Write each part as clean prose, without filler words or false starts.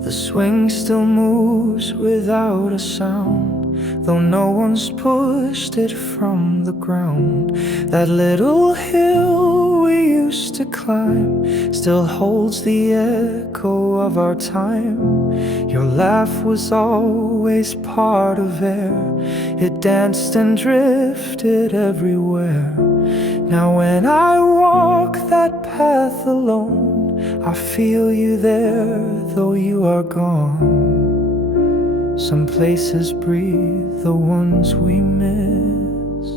The swing still moves without a sound, though no one's pushed it from the ground. That little hill we used to climb still holds the echo of our time. Your laugh was always part of air. It danced and drifted everywhere. Now when I walk that path alone, I feel you there, though you are gone. Some places breathe the ones we miss,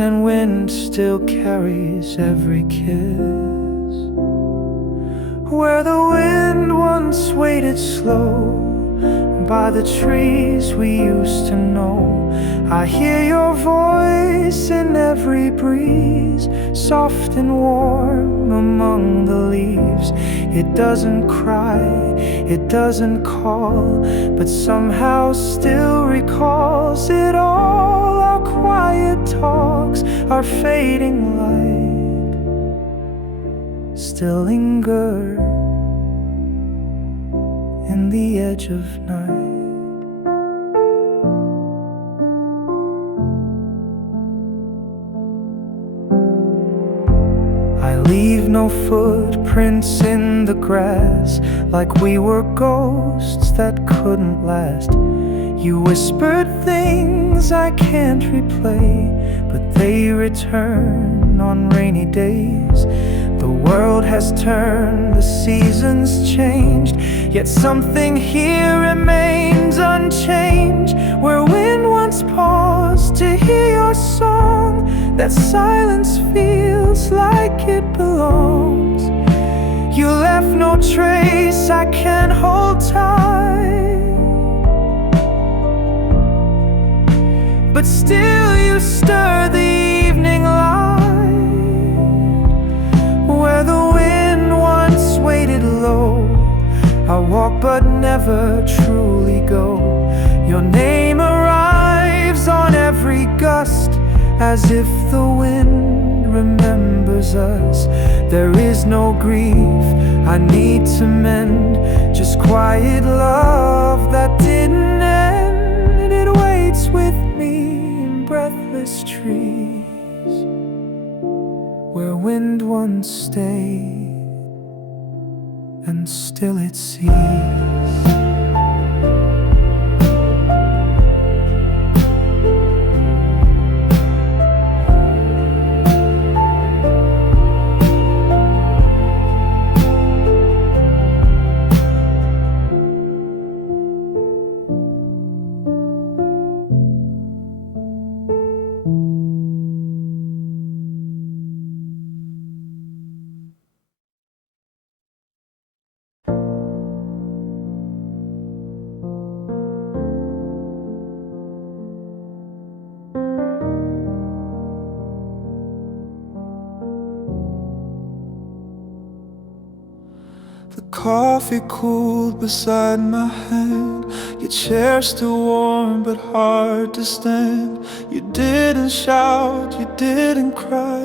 and wind still carries every kiss. Where the wind once waited slow by the trees we used to know, I hear your voice in every breeze, soft and warm among the leaves. It doesn't cry, it doesn't call, but somehow still recalls it all. Our quiet talks, our fading light still linger in the edge of night. I leave no footprints in the grass, like we were ghosts that couldn't last. You whispered things I can't replay, but they return on rainy days. The world has turned, the seasons changed, yet something here remains unchanged. Where wind once paused to hear your song, that silence feels like it belongs. You left no trace I can hold tight, but still you stir the evening light. Where the wind once waited low, I walk but never truly go. Your name arrives on every gust, as if the wind remembers us. There is no grief I need to mend, just quiet love that didn't end. It waits with me in breathless trees, where wind once stayed, and still it sees. The coffee cooled beside my hand, your chair still warm but hard to stand. You didn't shout, you didn't cry,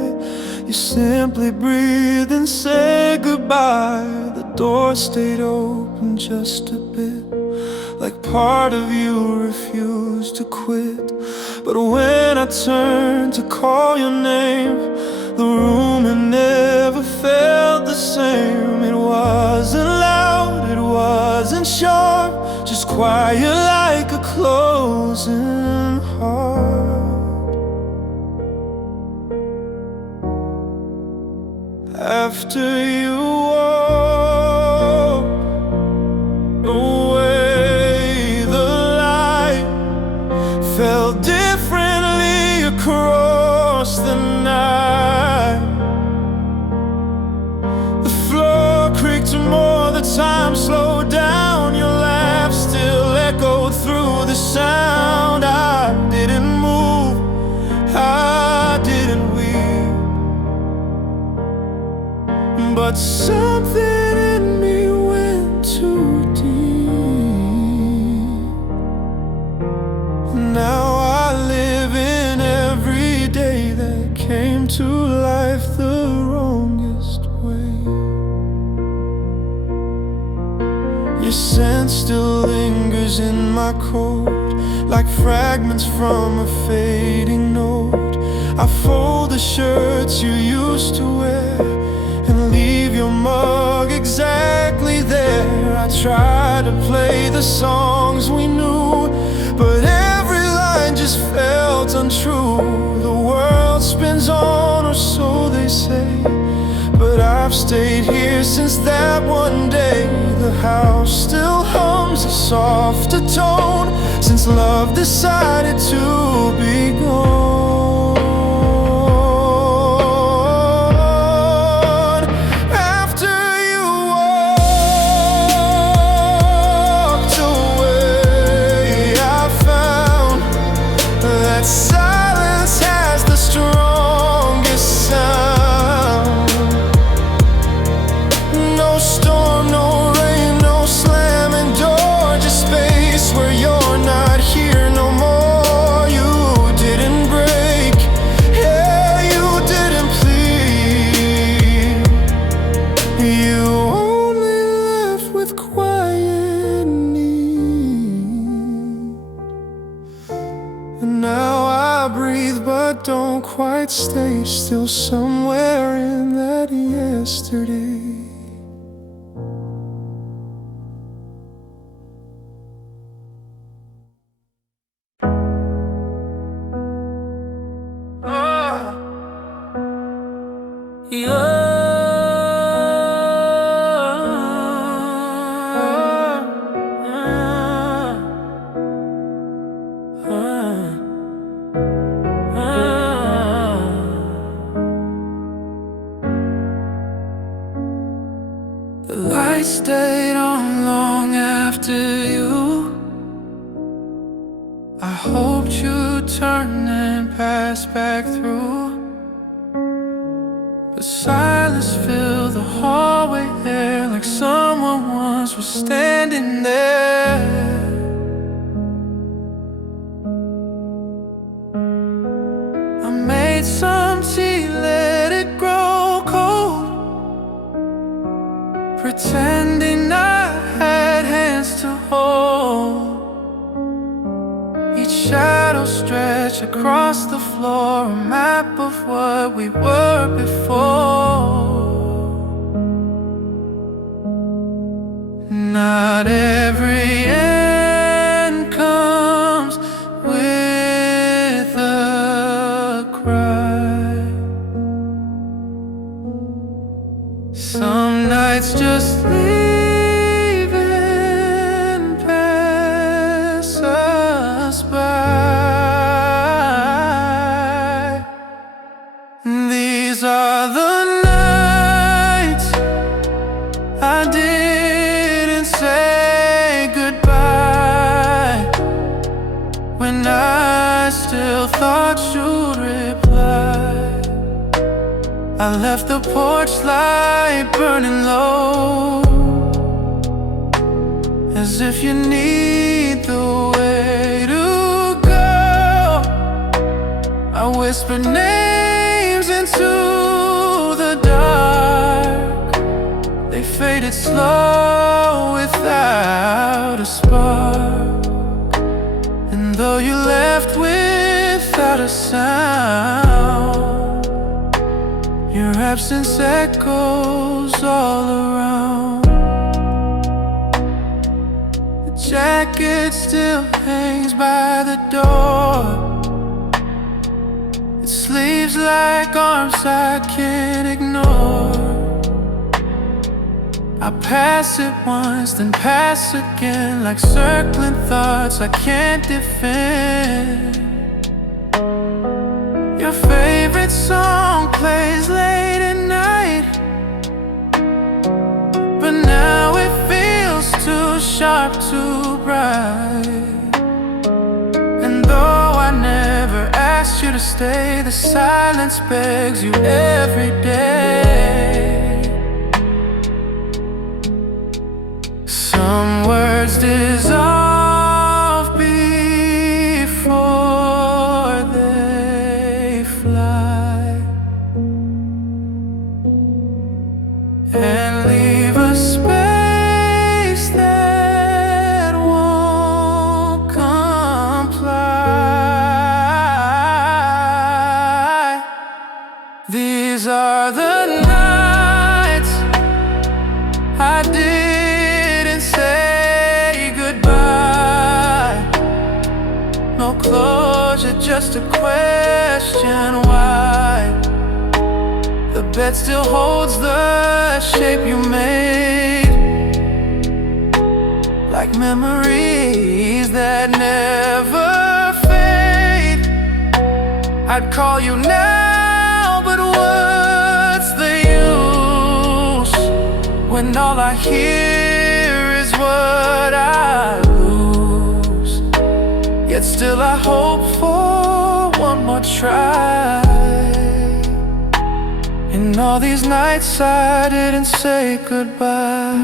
you simply breathed and said goodbye. The door stayed open just a bit, like part of you refused to quit. But when I turned to call your name, the room had never felt the same. It wasn't loud, it wasn't sharp, just quiet like a closing heart. After you walked away, the light fell differently across the night. The floor creaked more, the time slowed down. Your laugh still echoed through the sound. I didn't move, I didn't weep, but something in me went too deep. Now I live in every day that came to life the wrongest way. scent still lingers in my coat, like fragments from a fading note. I fold the shirts you used to wear and leave your mug exactly there. I try to play the songs we knew, but every line just felt untrue. The world spins on, or so they say, but I've stayed here since that one day. The house still hums a softer tone since love decided to be gone. After you walked away, I found that silence has the strongest sound. No storm, no rain, no slamming door, just space where you're not here no more. You didn't break, yeah, you didn't plead. You only left with quiet need. And now I breathe but don't quite stay still, somewhere in that yesterday. The light stayed on long after you. I hoped you'd turn and pass back through, but silence filled the hallway air like someone once was standing there. I made some tea, let it grow cold, pretending I had hands to hold. Each shadow stretched across the floor, a map of what we were before. Not every end comes with a cry. Some nights just leave and pass us by. These are the nights I didn't say goodbye, when I still thought you'd reply. I left the porch light burning low, as if you need the way to go. I whispered names into the dark, they faded slow without a spark. And though you left without a sound, your absence echoes all around. The jacket still hangs by the door, its sleeves like arms I can't ignore. I pass it once, then pass again, like circling thoughts I can't defend. Your favorite song plays late at night, but now it feels too sharp, too bright. And though I never asked you to stay, the silence begs you every day. Some words dissolve before they fly, and leave a space that just a question why the bed still holds the shape you made, like memories that never fade. I'd call you now, but what's the use when all I hear is what I lose? Yet still I hope for one more try. And all these nights I didn't say goodbye.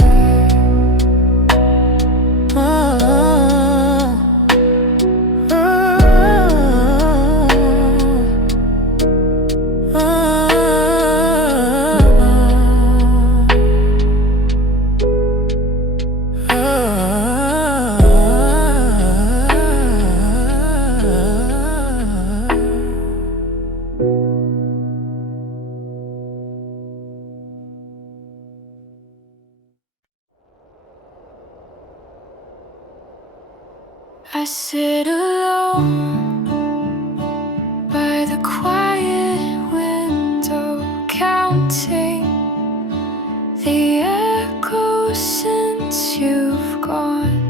I sit alone by the quiet window, counting the echoes since you've gone.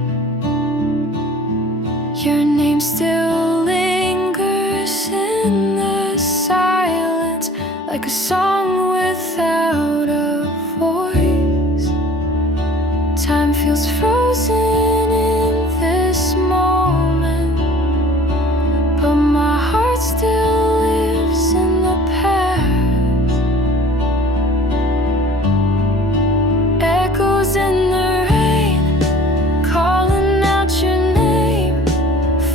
Your name still lingers in the silence, like a song without a voice. Time feels frozen in this moment, but my heart still lives in the past. Echoes in the rain, calling out your name,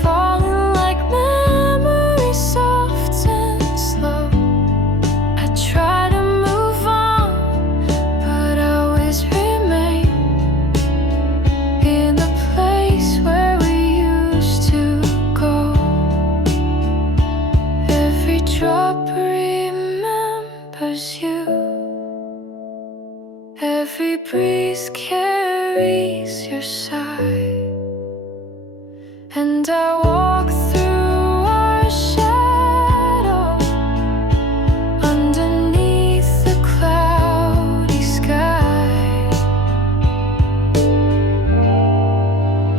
falling like memories, soft and slow. I try to move on, but I always remain in the place where we used to go. Every drop remembers you. Every breeze carries your sigh. And I walk through our shadow underneath the cloudy sky.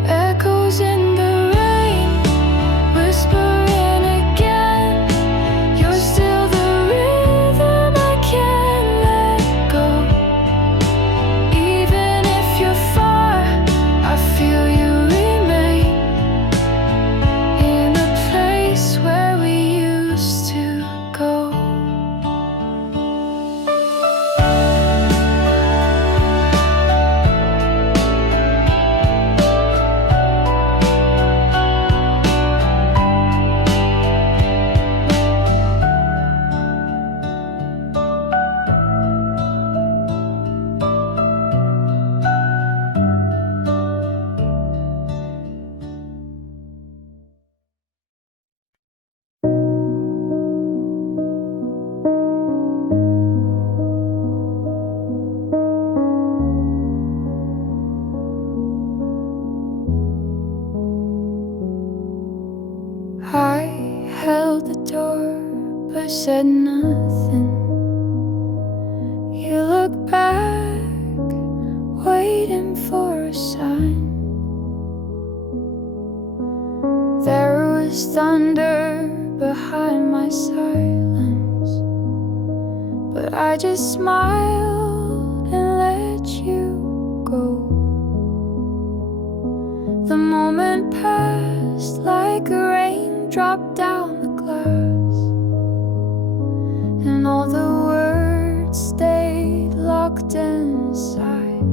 Echoes in the rain, whispering again. You're still the rhythm I can't let go. Even if you're far, I feel you remain in the place where we used to go. I held the door but said nothing. You look back, waiting for a sign. There was thunder behind my silence, but I just smiled and let you go. The moment passed like a raindrop down the glass, and all the words stayed locked inside.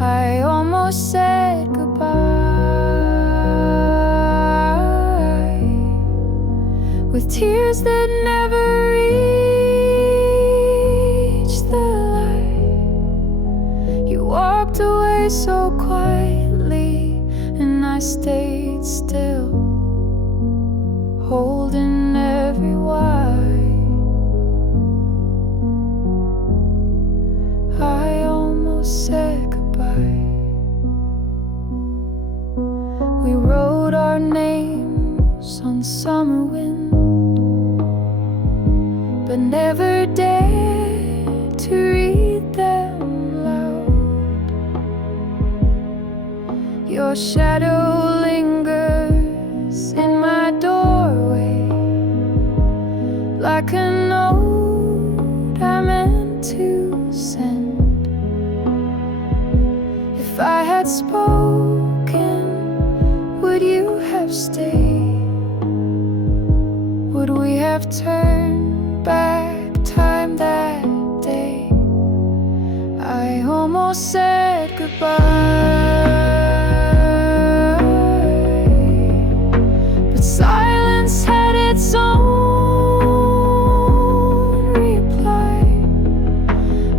I almost said goodbye, with tears that never reached the light. You walked away so quietly, and I stayed still, holding every why. I almost said goodbye. We wrote our names on some read them loud. Your shadow lingers in my doorway, like a note I meant to send. If I had spoken, would you have stayed? Would we have turned back time that day? I almost said goodbye, but silence had its own reply.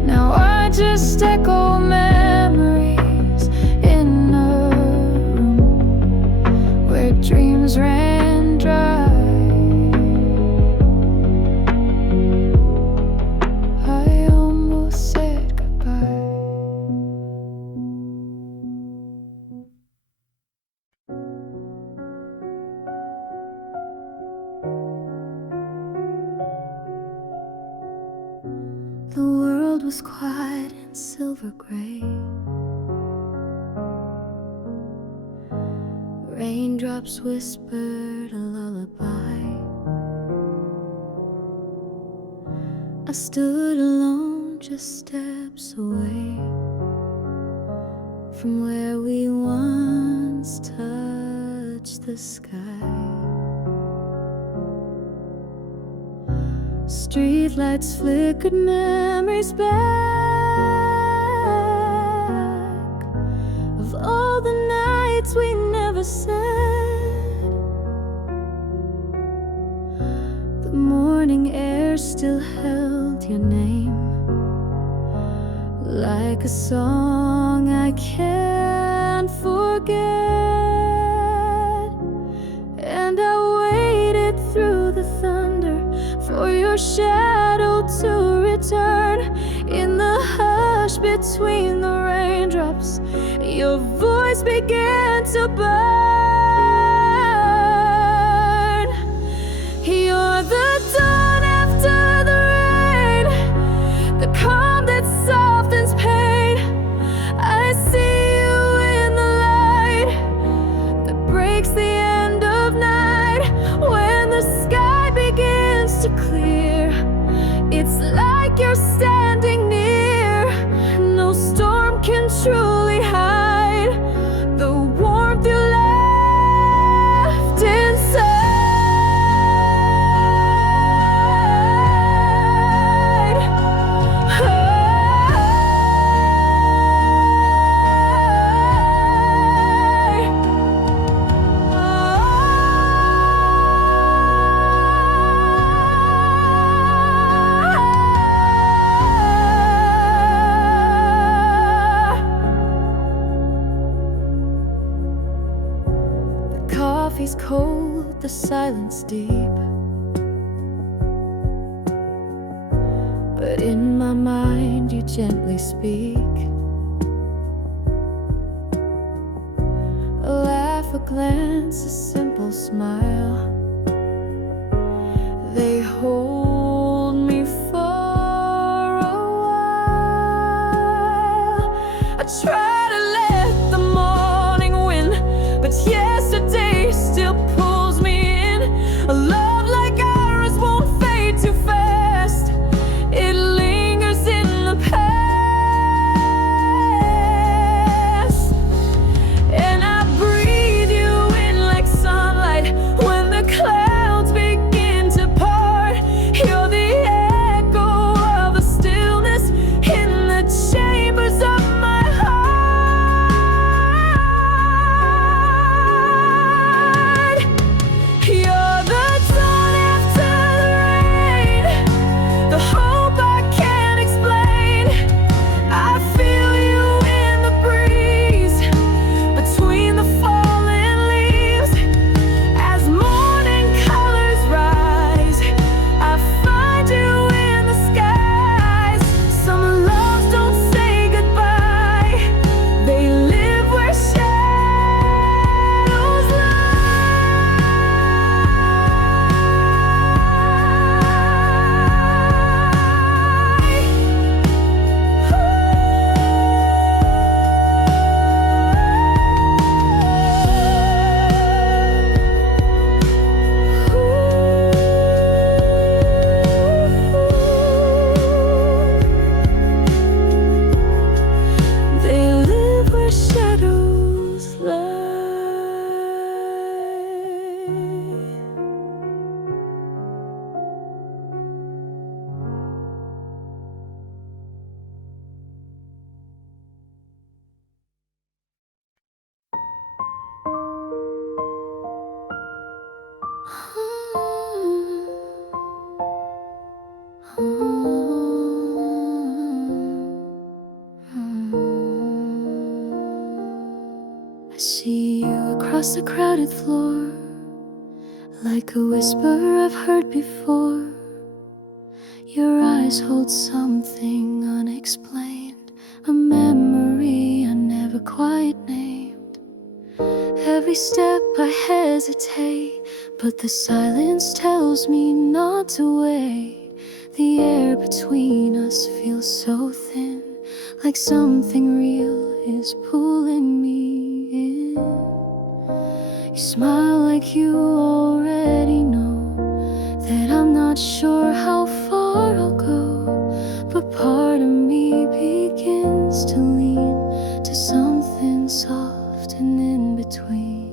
Now I just echo memories in a room where dreams ran dry. I almost said goodbye. The world was quiet and silver gray. Raindrops whispered a lullaby. I stood alone, just steps away from where we once touched the sky. Streetlights flickered memories back of all the nights we never said. The morning air still held your name, like a song I can't forget. And I waited through the thunder for your shadow to return. In the hush between the raindrops, your voice began to burn. You're the dawn after the rain, the calm that softens pain. I see you in the light that breaks the end of night. When the sky begins to clear, it's like you're standing near. No storm can truly hide the warmth you left inside. The coffee's cold, the silence deep, but in my mind you gently speak. A laugh, a glance, a simple smile, they hold me for a while. I try to let the morning win, but yesterday still pulls me in. A love like ours won't fade too fast. It lingers in the past. And I breathe you in like sunlight when the clouds begin to part. You're the echo of the stillness in the chambers of my heart. see you across the crowded floor, like a whisper I've heard before. Your eyes hold something unexplained, a memory I never quite named. Every step I hesitate, but the silence tells me not to wait. The air between us feels so thin, like something real is pulling me in. You smile like you already know that I'm not sure how far I'll go, but part of me begins to lean to something soft and in between.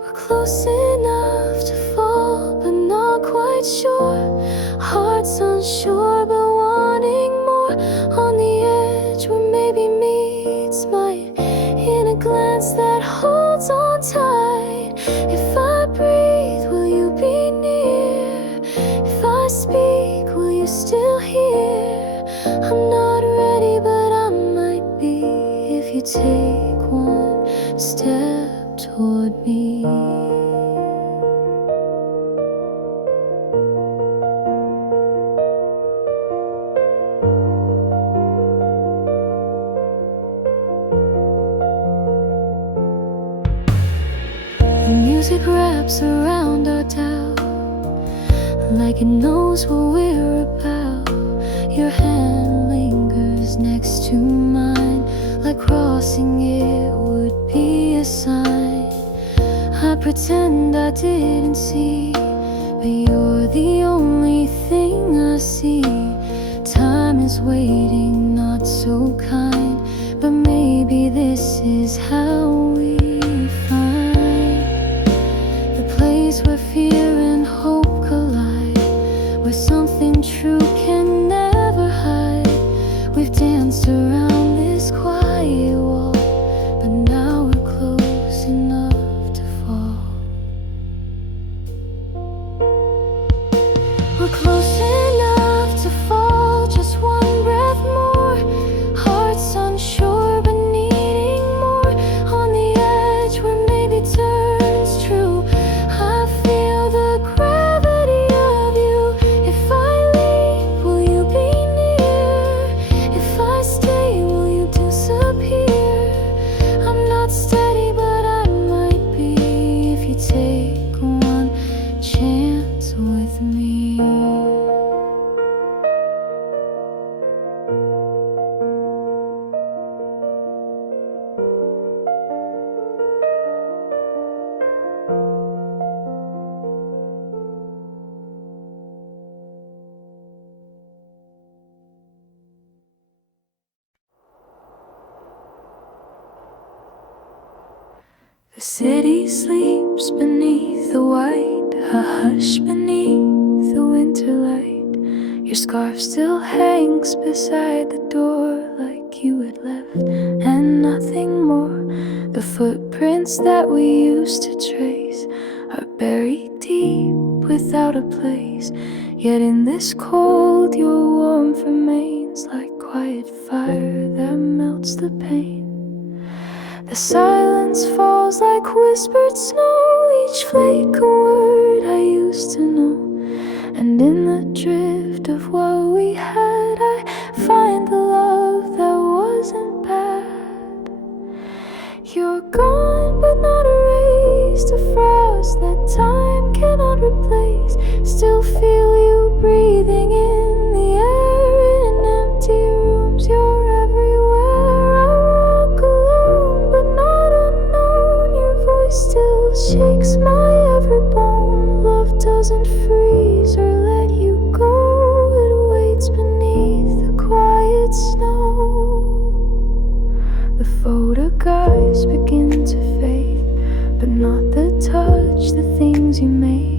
We're close enough to fall, but not quite sure. Hearts unsure, but wanting more. On the edge where maybe meets might, in a glance that holds on tight. If I breathe, will you be near? If I speak, will you still hear? I'm not ready, but I might be if you take one step toward me. Music wraps around our doubt, like it knows what we're about. Your hand lingers next to mine, like crossing it would be a sign. I pretend I didn't see, but you're the only thing I see. Time is waiting, not so kind, but maybe this is how we where fear and hope collide, where something true can never hide. We've danced around this quiet wall, but now we're close enough to fall. We're close enough to fall, just one breath more. Hearts unsure, but needing more. On the edge where maybe turns true. I feel the gravity of you. If I leave, will you be near? If I stay, will you disappear? I'm not steady, but I might be if you take one chance with me. The city sleeps beneath the white, a hush beneath the winter light. Your scarf still hangs beside the door like you had left, and nothing more. The footprints that we used to trace are buried deep without a place. Yet in this cold, your warmth remains like quiet fire that melts the pain. The silence falls like whispered snow, each flake a word I used to know. And in the drift of what we had, I find the love that wasn't bad. You're gone but not erased, a frost that time cannot replace. Still feel you breathing in the air, in empty rooms, you're everywhere. I walk alone but not unknown, your voice still shakes my every bone. Love doesn't freeze or let you go, it waits beneath the quiet snow. The photographs begin to fade, but not the touch, the things you made.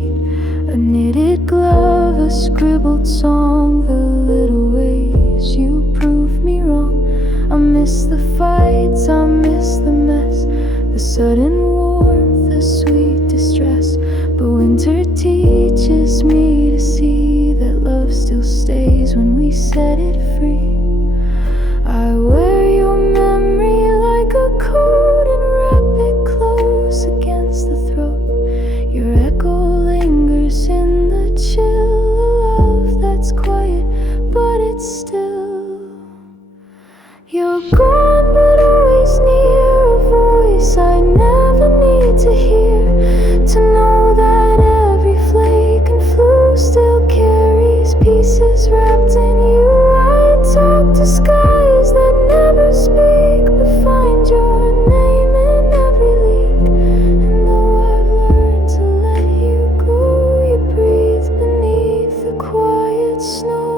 A knitted glove, a scribbled song, the little ways you proved me wrong. I miss the fights, I miss the mess, the sudden warmth, the sweet distress. But winter teaches me to see that love still stays when we set it free. I wear your is wrapped in you. I talk to skies that never speak, but find your name in every leak. And though I've learned to let you go, you breathe beneath the quiet snow.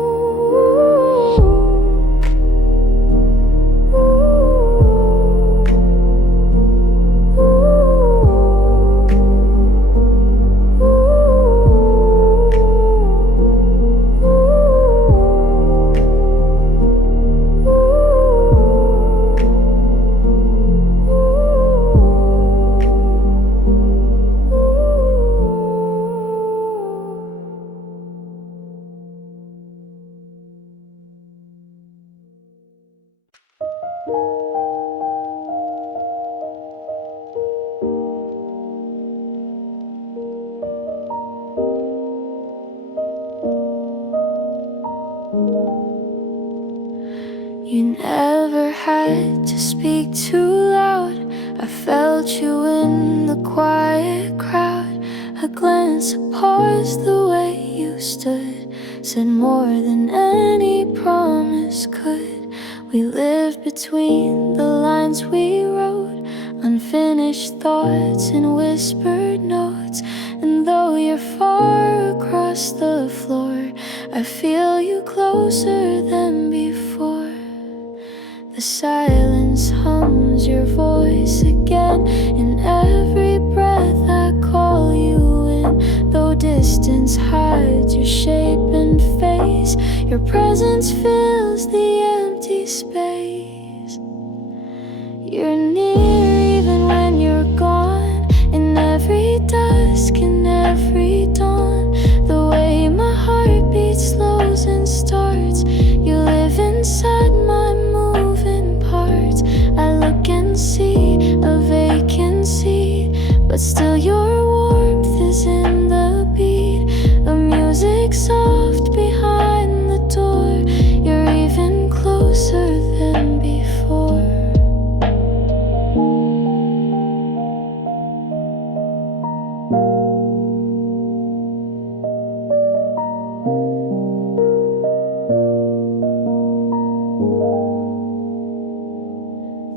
You never had to speak too loud. I felt you in the quiet crowd. A glance, a pause, the way you stood said more than any promise could. We lived between the lines we wrote, unfinished thoughts and whispered notes. And though you're far across the floor, I feel you closer than before. The silence hums your voice again. In every breath I call you in. Though distance hides your shape and face, your presence fills the empty space. You're near even when you're gone. In every dusk, in every dawn, the way my heart beats slows and starts. You live inside my moving parts. I look and see a vacancy, but still your warmth is in the beat. A music soft behind the door. You're even closer than before.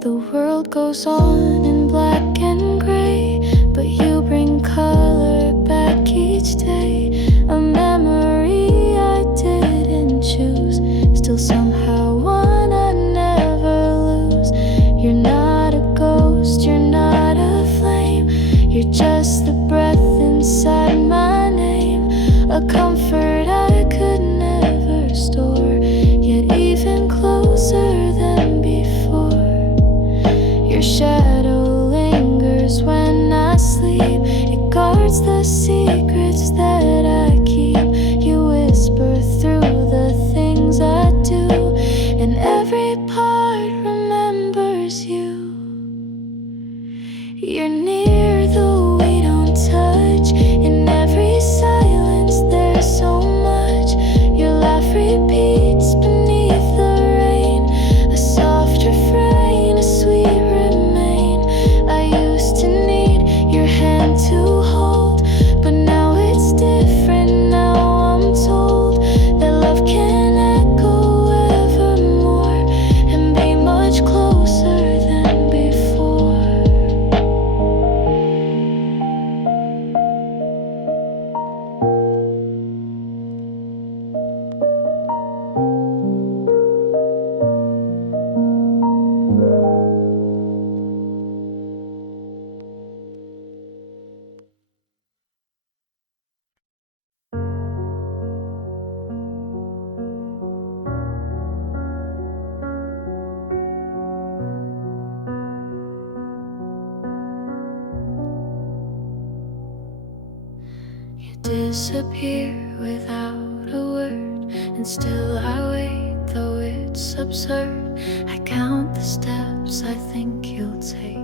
The world goes on in black and gray, but you bring color back each day. A memory I didn't choose, still somehow one I never lose. You're not a ghost, you're not a flame, you're just the breath inside my name. A comfort I could never store, yet even closer than before. Your shadow lingers when I sleep. It guards the secrets that I keep. You whisper through the things I do, and every part remembers you. You're near though we don't touch. In every silence there's so much. Your laugh repeats beneath the rain, a soft refrain, a sweet remain. I used to need your hand to hold, but now it's different. Now I'm told that love can echo evermore and be much closer than before. You disappear without a word, and still I wait, though it's absurd. I count the steps I think you'll take,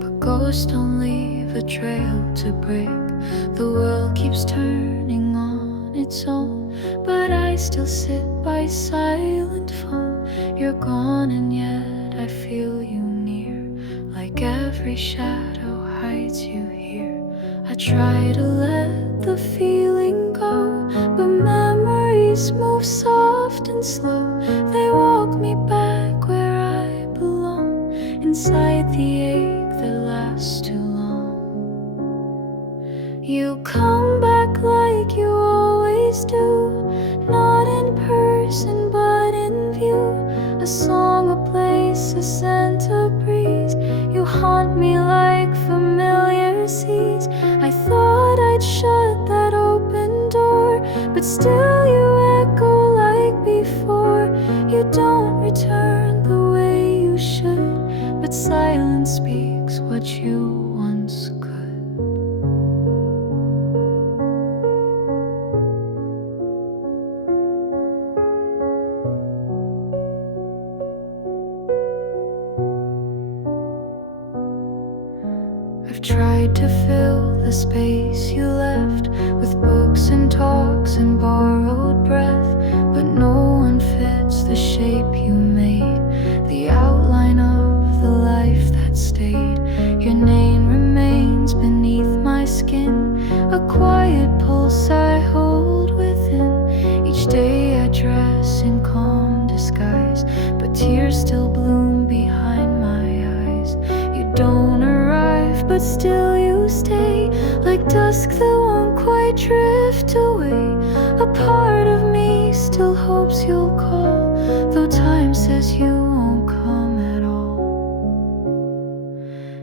but ghosts don't leave a trail to break. The world keeps turning on its own, but I still sit by silent phone. You're gone and yet I feel you near, like every shadow hides you here. I try to let the feeling go, but memories move soft. soft and slow. They walk me back where I belong, inside the ache that lasts too long. You come back like you always do, not in person but in view. A song, a place, a scent, a breeze. You haunt me like familiar seas. I thought I'd shut that open door, but still you echo like before. You don't return the way you should, but silence speaks what you once could. I've tried to fill the space you left with books and talks and borrowed breath, but no one fits the shape you made, the outline of the life that stayed. Your name remains beneath my skin, a quiet pulse I hold within. Each day I dress in calm disguise, but tears still bloom behind my eyes. You don't arrive, but still you stay, like dusk that won't quite drift away. A part of me still hopes you'll call, though time says you won't come at all.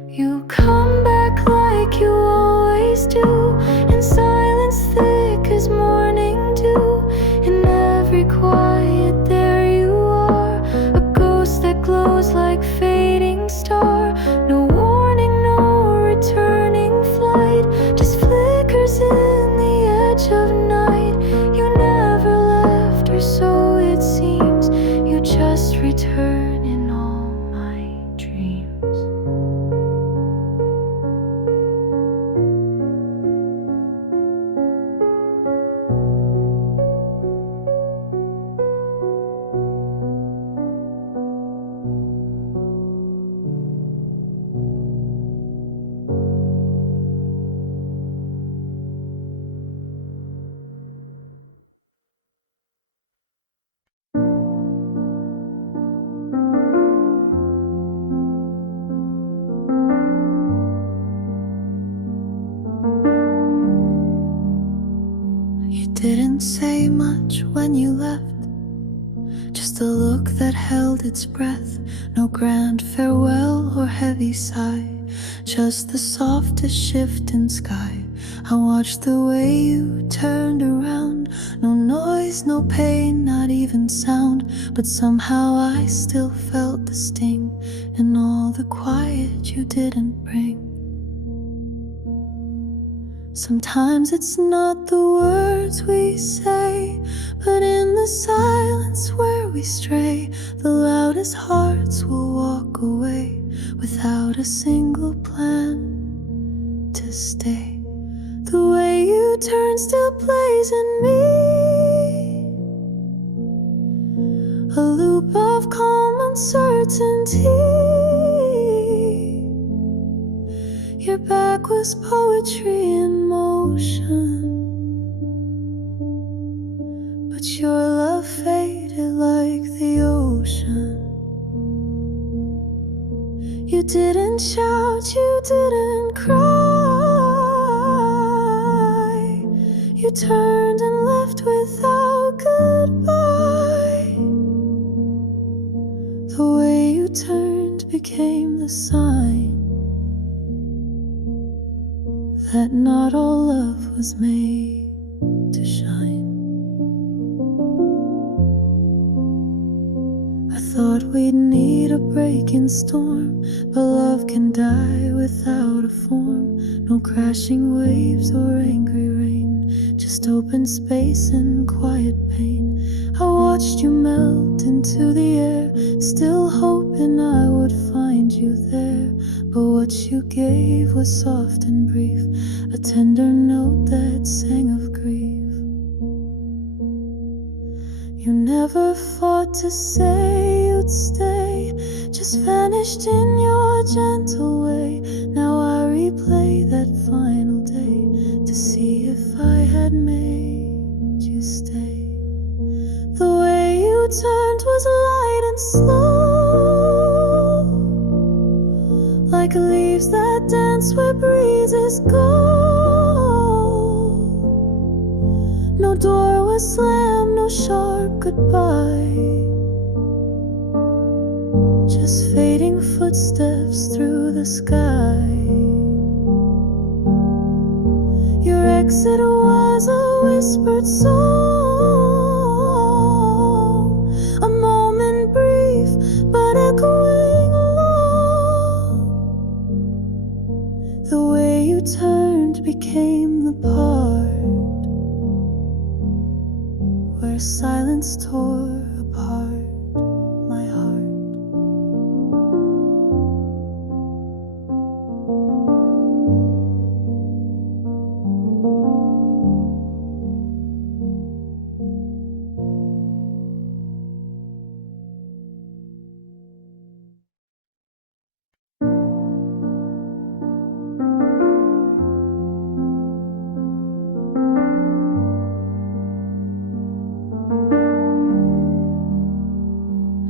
You come back like you always do, in silence thick as morning dew. In every quiet there you are, a ghost that glows like fading star. No warning, no returning flight, just flickers in the edge of night. You never left, or so it seems. You just return in all my dreams. You didn't say much when you left, just a look that held its breath. No grand farewell or heavy sigh, just the softest shift in sky. I watched the way you turned around. No noise, no pain, not even sound, but somehow I still felt the sting in all the quiet you didn't bring. Sometimes it's not the words we say, but in the silence where we stray, the loudest hearts will walk away without a single plan to stay. The way you turn still plays in me, a loop of calm uncertainty. Your back was poetry in motion, but your love faded like the ocean. You didn't shout, you didn't cry. You turned and left without goodbye. The way you turned became the sign that not all love was made to shine. I thought we'd need a breaking storm, but love can die without a form. No crashing waves or angry rain, just open space and quiet pain. I watched you melt into the air, still hoping I would find you there. But what you gave was soft and brief, a tender note that sang of grief. You never fought to say you'd stay, just vanished in your gentle way. Now I replay that final day to see if I had made you stay. The way you turned was light and slow, like leaves that dance where breezes go. No door was slammed, no sharp goodbye, just fading footsteps through the sky. Your exit was a whispered song, a moment brief but echoing long. The way you turned became the part where silence tore apart my heart.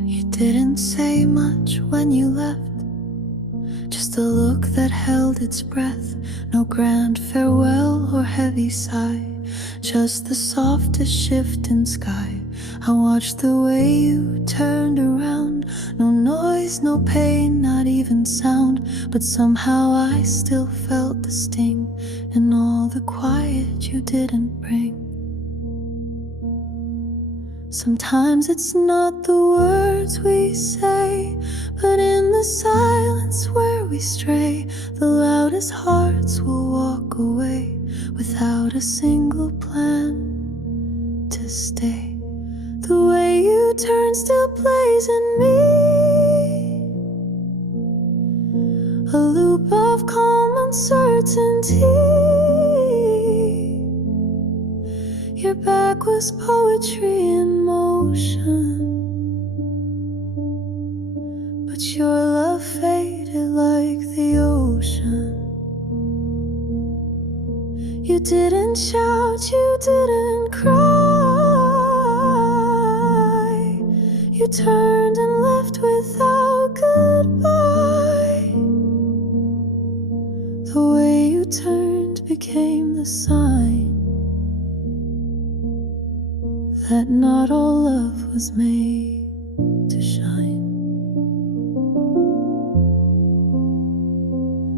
You didn't say much when you left, just a look that held its breath. No grand farewell or heavy sigh, just the softest shift in sky. I watched the way you turned around. No noise, no pain, not even sound, but somehow I still felt the sting in all the quiet you didn't bring. Sometimes it's not the words we say, but in the silence where we stray, the loudest hearts will walk away without a single plan to stay. The way you turn still plays in me, a loop of calm uncertainty. Your back was poetry in motion, but your love faded like the ocean. You didn't shout, you didn't cry, you turned and left without goodbye. The way you turned became the sign that not all love was made to shine.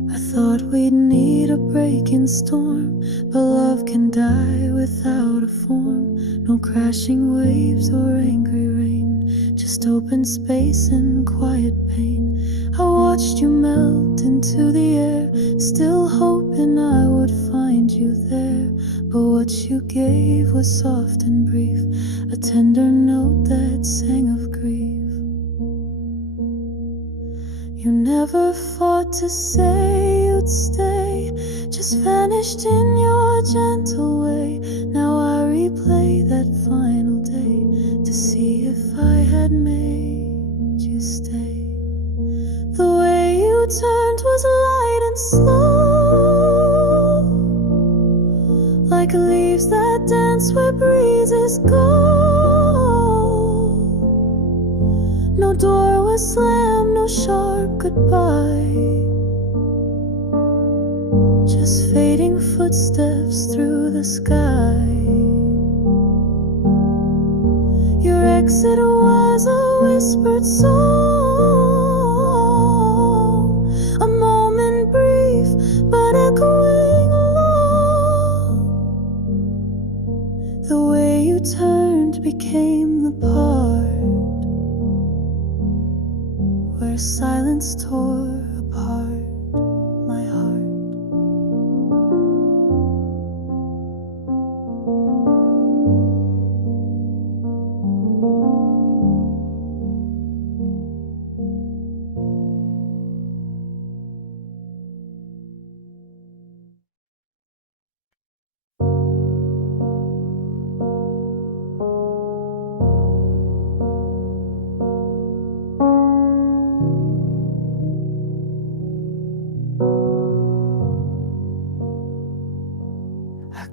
I thought we'd need a break in storm, but love can die without a form. No crashing waves or angry rain, just open space and quiet pain. I watched you melt into the air, still hoping I would find you there. But what you gave was soft and brief, a tender note that sang of grief. You never fought to say you'd stay, just vanished in your gentle way. Now I replay that final day to see if I had made you stay. The way you turned was light and slow, like leaves that dance where breezes go. No door was slammed, no sharp goodbye, just fading footsteps through the sky. Your exit was a whispered song, a moment brief but echoing long. The way you turned became the part where silence tore apart my heart.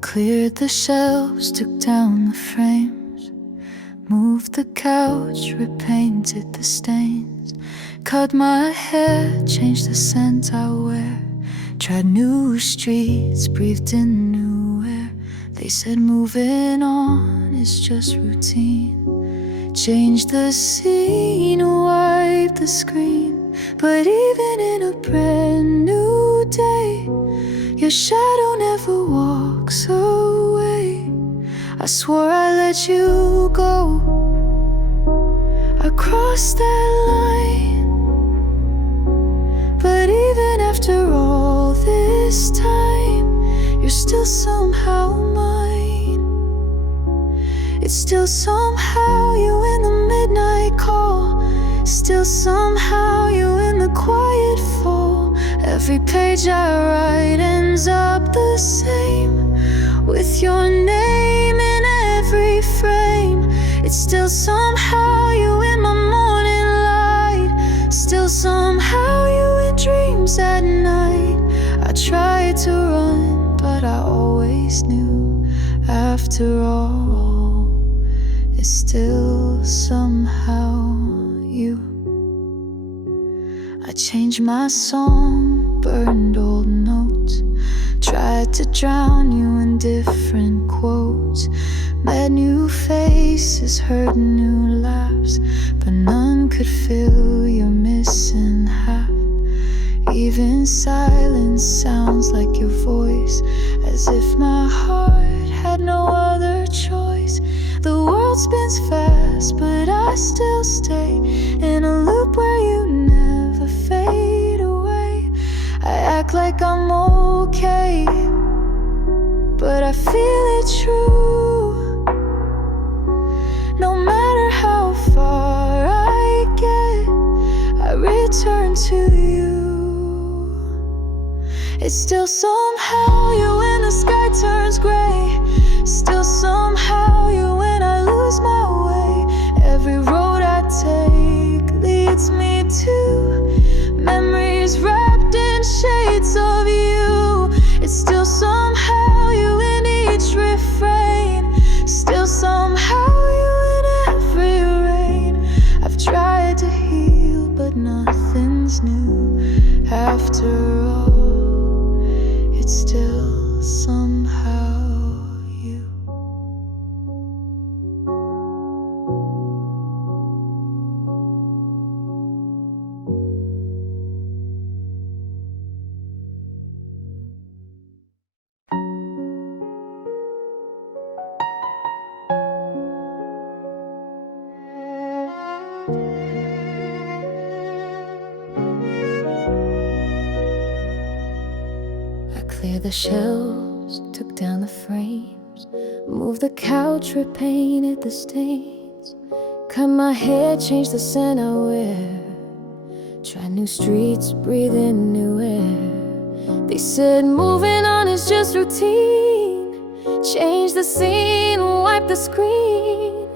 Cleared the shelves, took down the frames, Moved the couch, repainted the stains, cut my hair, changed the scent I wear, tried new streets, breathed in new air. They said moving on is just routine. Changed the scene, wiped the screen, but even in a brand new day, your shadow never walks away. I swore I'd let you go. I crossed that line, but even after all this time, you're still somehow mine. It's still somehow you in the midnight call, still somehow you in the quiet fall. Every page I write ends up the same, with your name in every frame. It's still somehow you in my morning light, still somehow you in dreams at night. I tried to run, but I always knew, after all, it's still somehow you. I changed my song, burned old notes, tried to drown you in different quotes, met new faces, heard new laughs, but none could fill your missing half. Even silence sounds like your voice, as if my heart had no other choice. The world spins fast, but I still stay in a loop where you never fade away. I act like I'm okay, but I feel it true. No matter how far I get, I return to you. It's still somehow you when the sky turns gray, still somehow you when I lose my way. Every road I take leads me to memories wrapped in shades of you. It's still somehow you in each refrain, still somehow you in every rain. I've tried to heal, but nothing's new. After all, it's still somehow you. Cleared the shelves, took down the frames, moved the couch, repainted the stains, cut my hair, changed the scent I wear, tried new streets, breathe in new air. They said moving on is just routine. Change the scene, wipe the screen,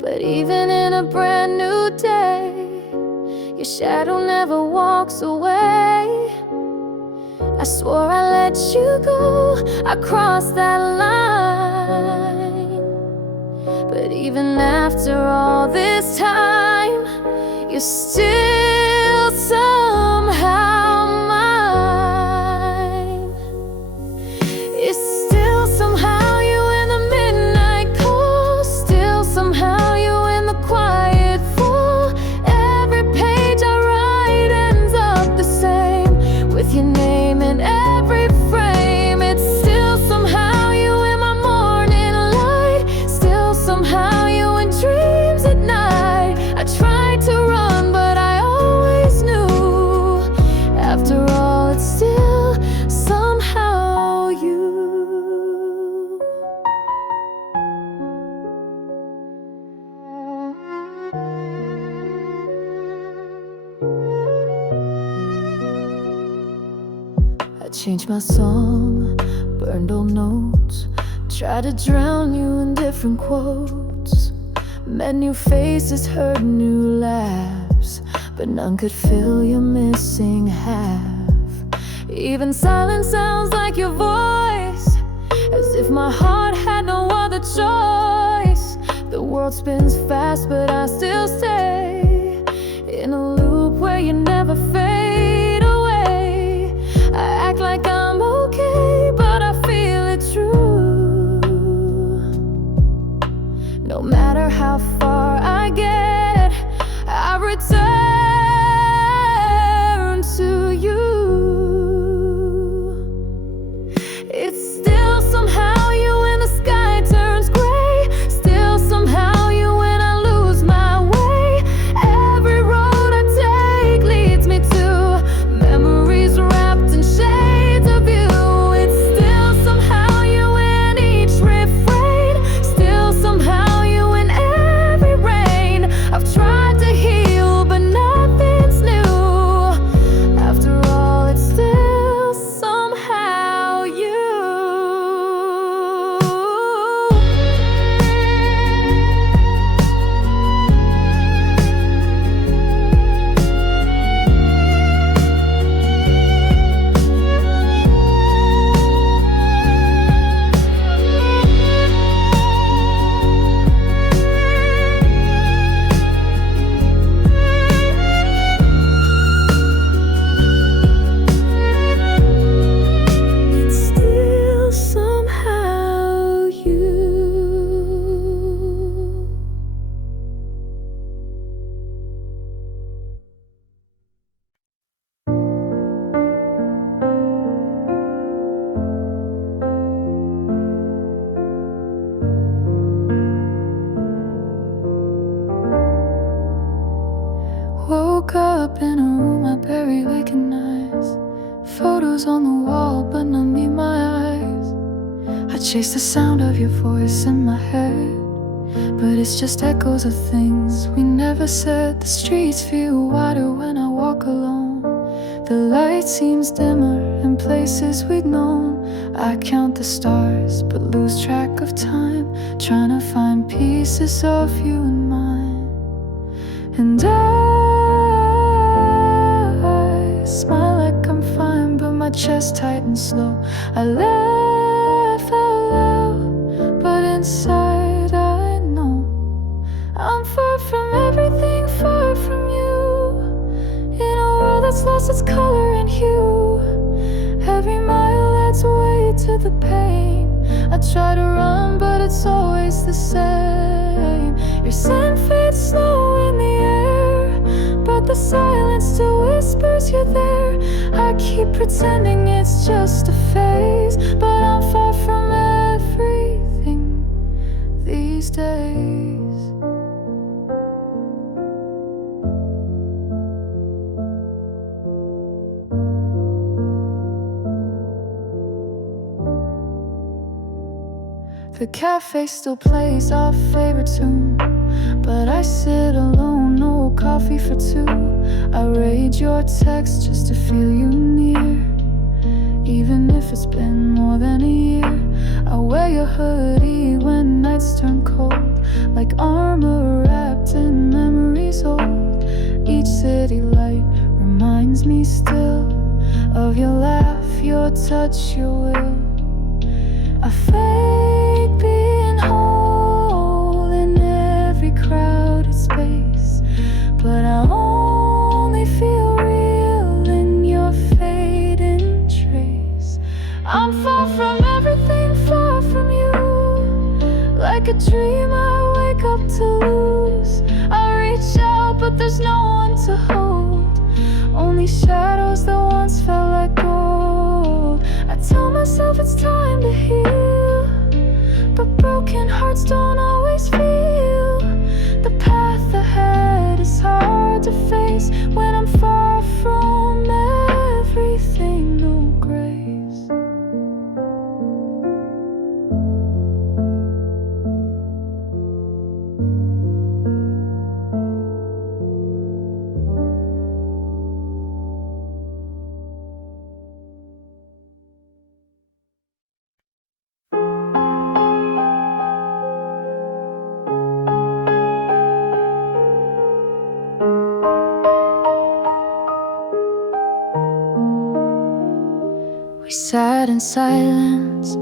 but even in a brand new day, your shadow never walks away. I swore I'd let you go, I crossed that line, but even after all this time, you're still somehow mine. It's still somehow you in the midnight call, still somehow you in the quiet fall. Every page I write ends up the same, with your name in every frame. It's still somehow you in my morning light, still somehow you in dreams at night. I tried to run, but I always knew, after all, it's still somehow you. I changed my song, burned old notes, tried to drown you in different quotes, met new faces, heard new laughs, but none could fill your missing half. Even silence sounds like your voice, as if my heart had no other choice. The world spins fast, but I still stay in a loop where you never fade away. I act like I'm okay, but I feel it true. No matter how far I get, I return to you. It's still somehow you when the sky turns gray. Still somehow you when I lose my way. Every road I take leads me to memories wrapped in shades of you. It's still somehow you in each refrain. Still somehow you in every rain. I've tried to heal, but nothing's new. After all, it's still somehow you. It's still somehow you. Woke up in a room I barely recognize. Photos on the wall, but not meet my eyes. I chase the sound of your voice in my head, but it's just echoes of things we never said. The streets feel wider when I walk alone. The light seems dimmer in places we'd known. I count the stars, but lose track of time, trying to find pieces of you in mine. And I smile like I'm fine, but my chest tightens slow. I laugh out loud, but inside I know I'm far from everything, far from you. In a world that's lost its color and hue, every mile adds weight to the pain. I try to run, but it's always the same. Your scent fades slow in the air, but the silence still whispers you're there. I keep pretending it's just a phase, but I'm far from everything these days. The cafe still plays our favorite tune, but I sit alone, no coffee for two. I read your text just to feel you near, even if it's been more than a year. I wear your hoodie when nights turn cold, like armor wrapped in memories old. Each city light reminds me still of your laugh, your touch, your will. I fake being whole in every crowded space, but I only feel real in your fading trace. I'm far from everything, far from you, like a dream I wake up to lose. I reach out, but there's no one to hold, only shadows that once felt like gold. I tell myself it's time to heal, but broken hearts don't always feel. The path ahead is hard to face when I'm far from everything, no grace. We sat in silence,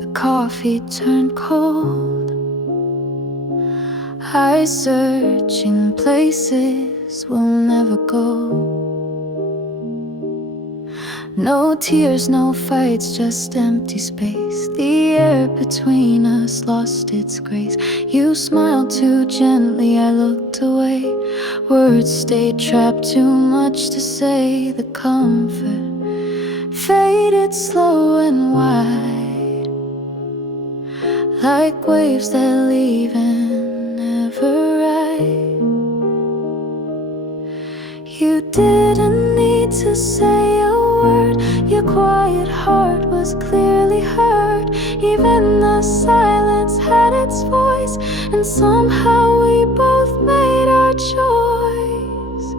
the coffee turned cold. I search in places we'll never go. No tears, no fights, just empty space. The air between us lost its grace. You smiled too gently, I looked away. Words stayed trapped, too much to say. The comfort faded slow and wide, like waves that leave and never ride. You didn't need to say a word. Your quiet heart was clearly heard. Even the silence had its voice, and somehow we both made our choice.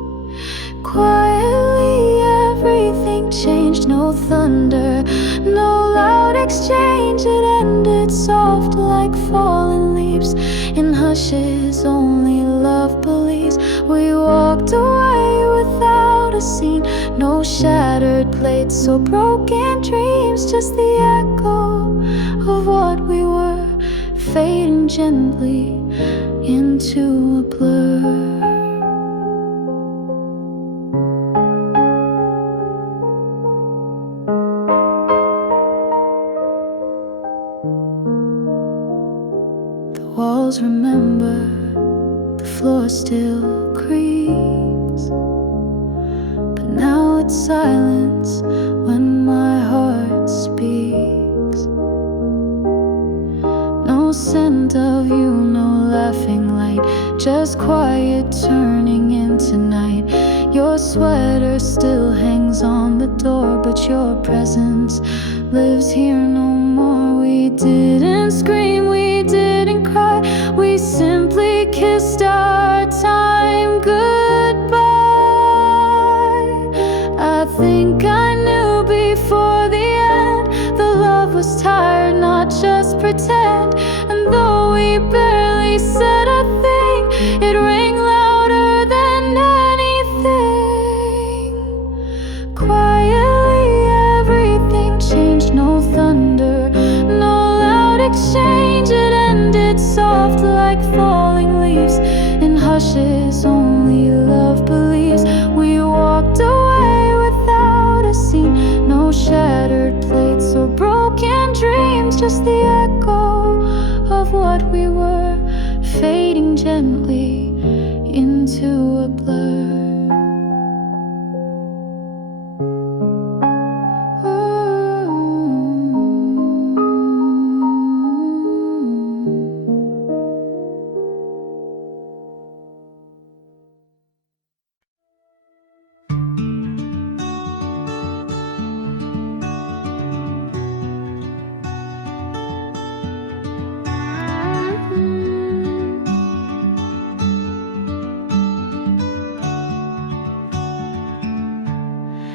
Quietly everything changed. No thunder, no loud exchange. It ended soft like fallen leaves. In hushes only love believes. We walked away without a scene. No shattered plates or broken dreams, just the echo of what we were, fading gently into a blur. The walls remember, the floor still creaks, but now it's silence when my heart speaks. No scent of you, no laughing light, just quiet turning into night. Your sweater still hangs on the door, but your presence lives here no more. We didn't scream, we didn't cry, we simply kissed our time goodbye. I think I knew before the end, the love was tired, not just pretend. And though we barely said a thing, it rang louder than anything. Quietly everything changed. No thunder, no loud exchange. It ended soft like falling leaves. In hushes only love believes. We walked away without a scene. No shattered plates or broken dreams, just the echo of what we were, fading gently into a blur.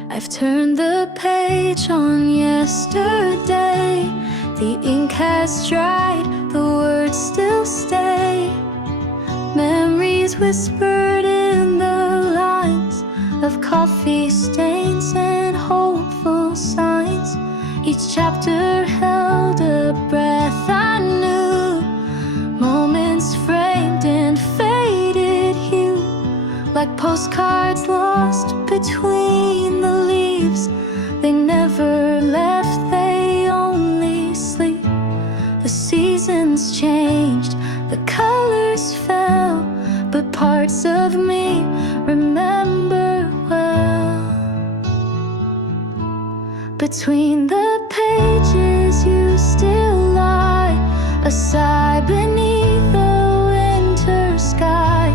I've turned the page on yesterday. The ink has dried, the words still stay. Memories whispered in the lines of coffee stains and hopeful signs. Each chapter held a breath I knew. Moments framed in faded hue, like postcards lost between the leaves. They never left, they only sleep. The seasons changed, the colors fell, but parts of me remember well. Between the pages you still lie, a sigh beneath the winter sky.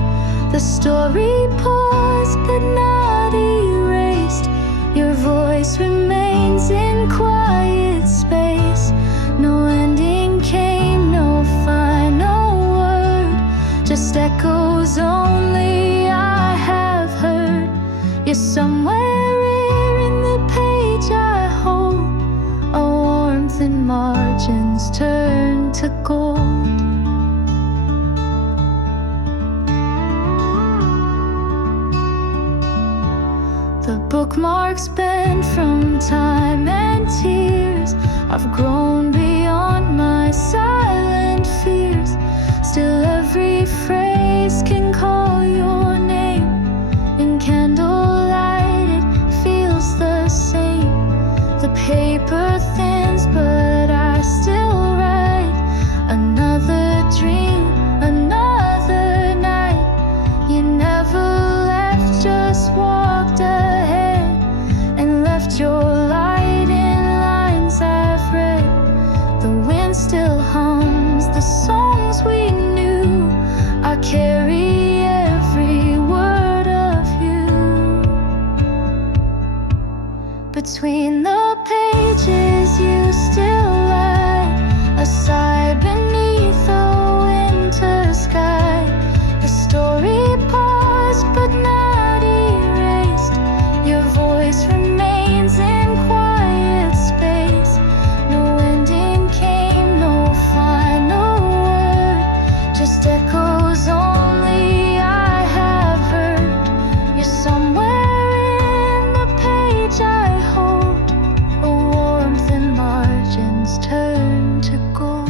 The story paused but not erased. Your voice remains in quiet space. No ending came, no final word, just echoes only I have heard. You're somewhere here in the page I hold, a warmth in margins turn to gold. The bookmarks bend from time and tears. I've grown beyond my silent fears. Still every phrase can call your name. In candlelight it feels the same. The paper thins but I still write. Another dream, another night. You never left, just walked ahead and left your light in lines I've read. The wind still hums the songs we knew. I carry every word of you. Between the pages you still lie, a sigh beneath a winter sky. The story paused but not erased. Your voice remains in quiet space. No ending came, no final word, just echoes only I have heard. You're somewhere in the page I hold, a warmth in margins turn to gold.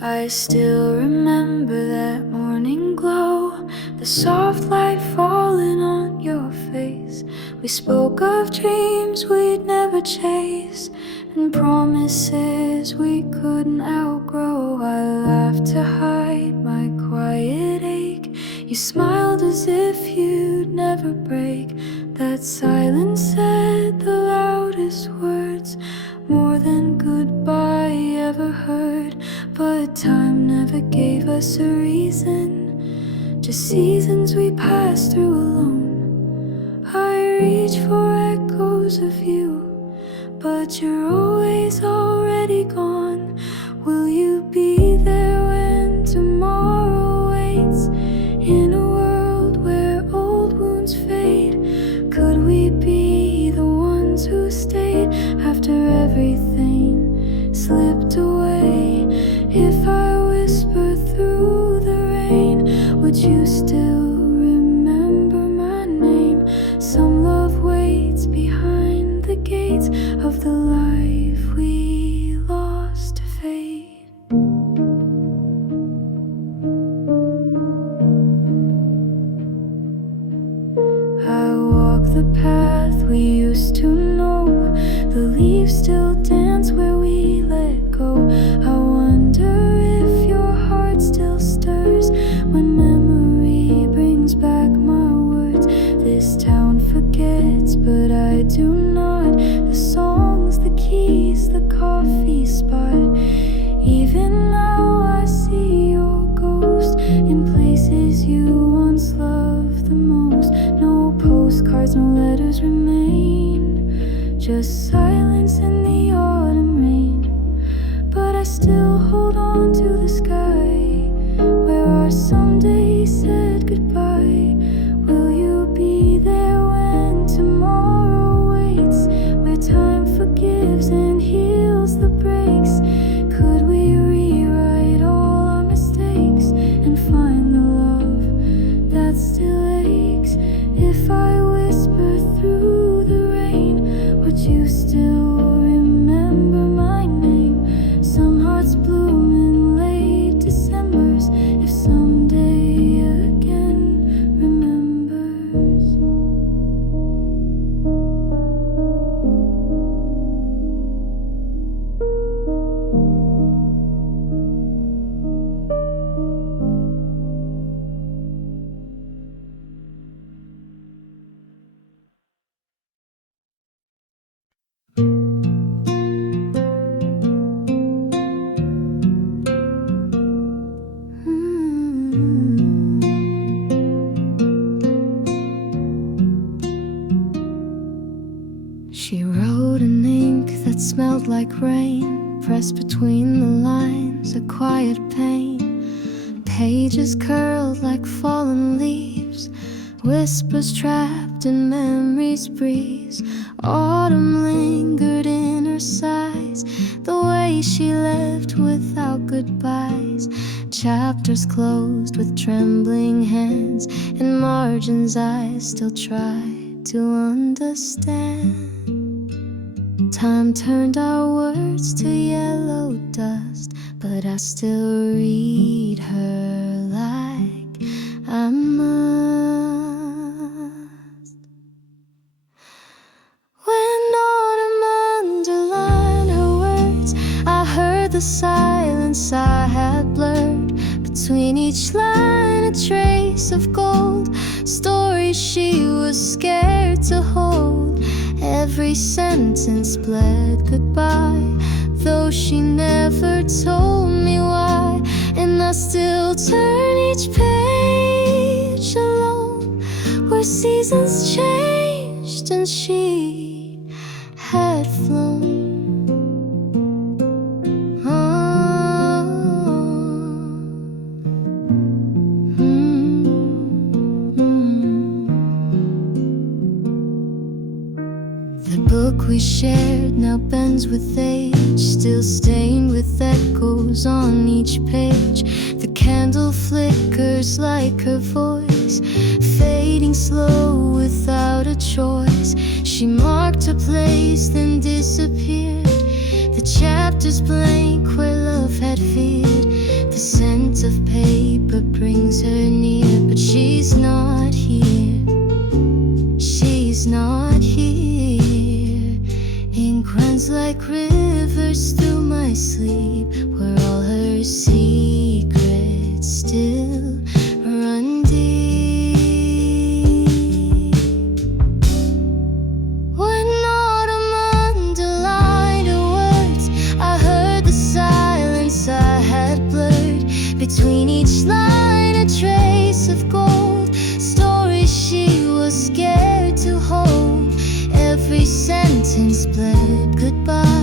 I still remember that morning glow, the soft light falling on your face. We spoke of dreams we'd never chase, and promises we couldn't outgrow. I laughed to hide my quiet ache. You smiled as if you'd never break. That silence said the loudest words, more than goodbye ever heard. But time never gave us a reason, just seasons we passed through alone. I reach for echoes of you, but you're always already gone. Will you be there when tomorrow waits? In a world where old wounds fade, could we be the ones who stayed after everything slipped away? If I whisper through the rain, would you still remember my name? Some love waits behind the gates of the life we lost to fate. I walk the path we used to know. The leaves still dance where we let go. I wonder if your heart still stirs when memory brings back my words. This town forgets, but I do not. The songs, the keys, the coffee spot. Even now I see your ghost in places you once loved the most. No postcards, no letters remain, just silence in the autumn rain. But I still hold on to the sky where our someday said goodbye. Will you be there when tomorrow waits? Where time forgives and heals the breaks? Could we rewrite all our mistakes and find the love that still aches? If I whisper through the rain, would you still remember my name? Some hearts bloom in late Decembers, if someday again remembers. She wrote in ink that smelled like rain, pressed between the lines. quiet pain. Pages curled like fallen leaves, whispers trapped in memory's breeze. Autumn lingered in her sighs, the way she left without goodbyes. Chapters closed with trembling hands, and margins I still try to understand. Time turned our words to yellow dust, but I still read her like I must. When autumn underlined her words, I heard the silence I had blurred. Between each line a trace of gold, stories she was scared to hold. Every sentence bled goodbye, though she never told me why. And I still turn each page alone, where seasons changed and she had flown. The book we shared now bends with age, still stained with echoes on each page. The candle flickers like her voice, fading slow without a choice. She marked her place, then disappeared. The chapters blank where love had veered. The scent of paper brings her near, but she's not here. She's not here. Ink runs like rivers through my sleep, where all her secrets still run deep. When autumn underlined her words, I heard the silence I had blurred. Between each line a trace of gold, stories she was scared to hold. Every sentence bled goodbye,